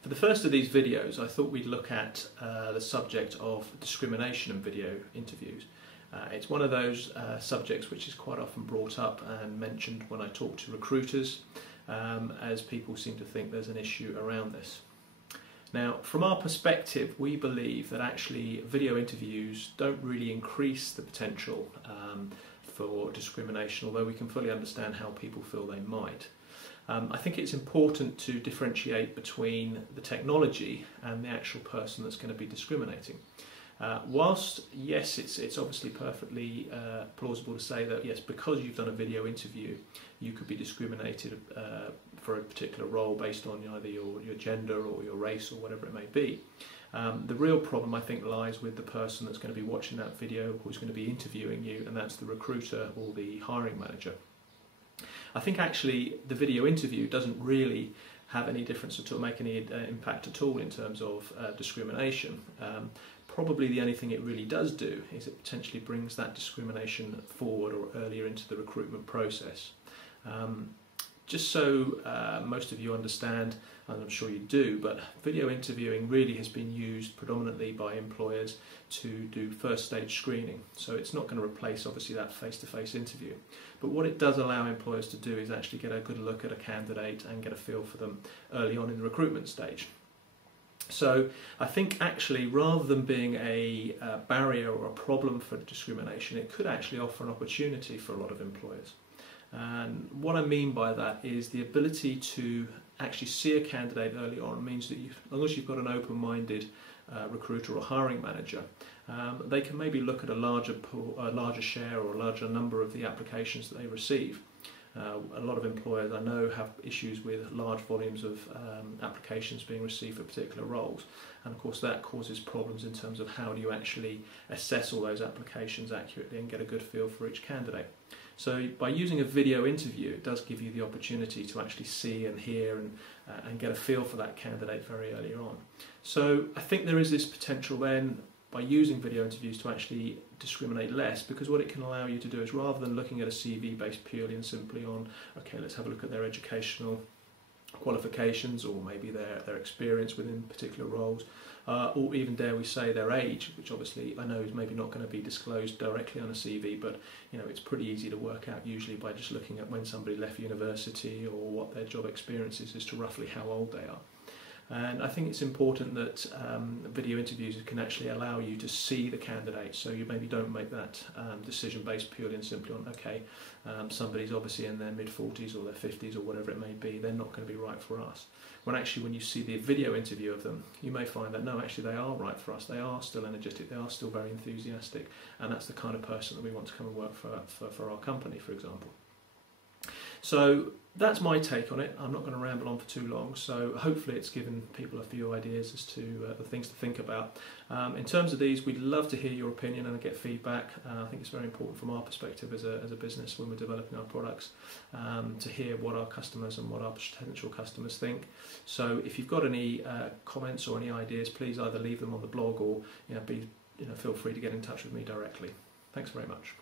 For the first of these videos, I thought we'd look at the subject of discrimination in video interviews. It's one of those subjects which is quite often brought up and mentioned when I talk to recruiters, as people seem to think there's an issue around this. Now, from our perspective, we believe that actually video interviews don't really increase the potential for discrimination, although we can fully understand how people feel they might. I think it's important to differentiate between the technology and the actual person that's going to be discriminating. Whilst, yes, it's obviously perfectly plausible to say that, yes, because you've done a video interview, you could be discriminated for a particular role based on either your gender or your race or whatever it may be. The real problem, I think, lies with the person that's going to be watching that video, who's going to be interviewing you, and that's the recruiter or the hiring manager. I think actually the video interview doesn't really have any difference at all, make any impact at all in terms of discrimination. Probably the only thing it really does do is it potentially brings that discrimination forward or earlier into the recruitment process. Just so most of you understand, and I'm sure you do, but video interviewing really has been used predominantly by employers to do first stage screening. So it's not going to replace obviously that face-to-face interview. But what it does allow employers to do is actually get a good look at a candidate and get a feel for them early on in the recruitment stage. So I think actually rather than being a barrier or a problem for discrimination, it could actually offer an opportunity for a lot of employers. And what I mean by that is the ability to actually see a candidate early on means that as long as you've got an open-minded recruiter or hiring manager, they can maybe look at a larger share or a larger number of the applications that they receive. A lot of employers I know have issues with large volumes of applications being received for particular roles, and of course that causes problems in terms of how do you actually assess all those applications accurately and get a good feel for each candidate. So by using a video interview, it does give you the opportunity to actually see and hear and get a feel for that candidate very early on. So I think there is this potential then by using video interviews to actually discriminate less, because what it can allow you to do is, rather than looking at a CV based purely and simply on, okay, let's have a look at their educational qualifications or maybe their experience within particular roles, or even, dare we say, their age, which obviously I know is maybe not going to be disclosed directly on a CV, but you know, it's pretty easy to work out usually by just looking at when somebody left university or what their job experience is as to roughly how old they are. And I think it's important that video interviews can actually allow you to see the candidate, so you maybe don't make that decision based purely and simply on, okay, somebody's obviously in their mid-40s or their 50s or whatever it may be, they're not going to be right for us. When actually when you see the video interview of them, you may find that no, actually they are right for us, they are still energetic, they are still very enthusiastic, and that's the kind of person that we want to come and work for our company, for example. So that's my take on it. I'm not going to ramble on for too long, so hopefully it's given people a few ideas as to the things to think about. In terms of these, we'd love to hear your opinion and get feedback. I think it's very important from our perspective as a business when we're developing our products to hear what our customers and what our potential customers think. So if you've got any comments or any ideas, please either leave them on the blog or feel free to get in touch with me directly. Thanks very much.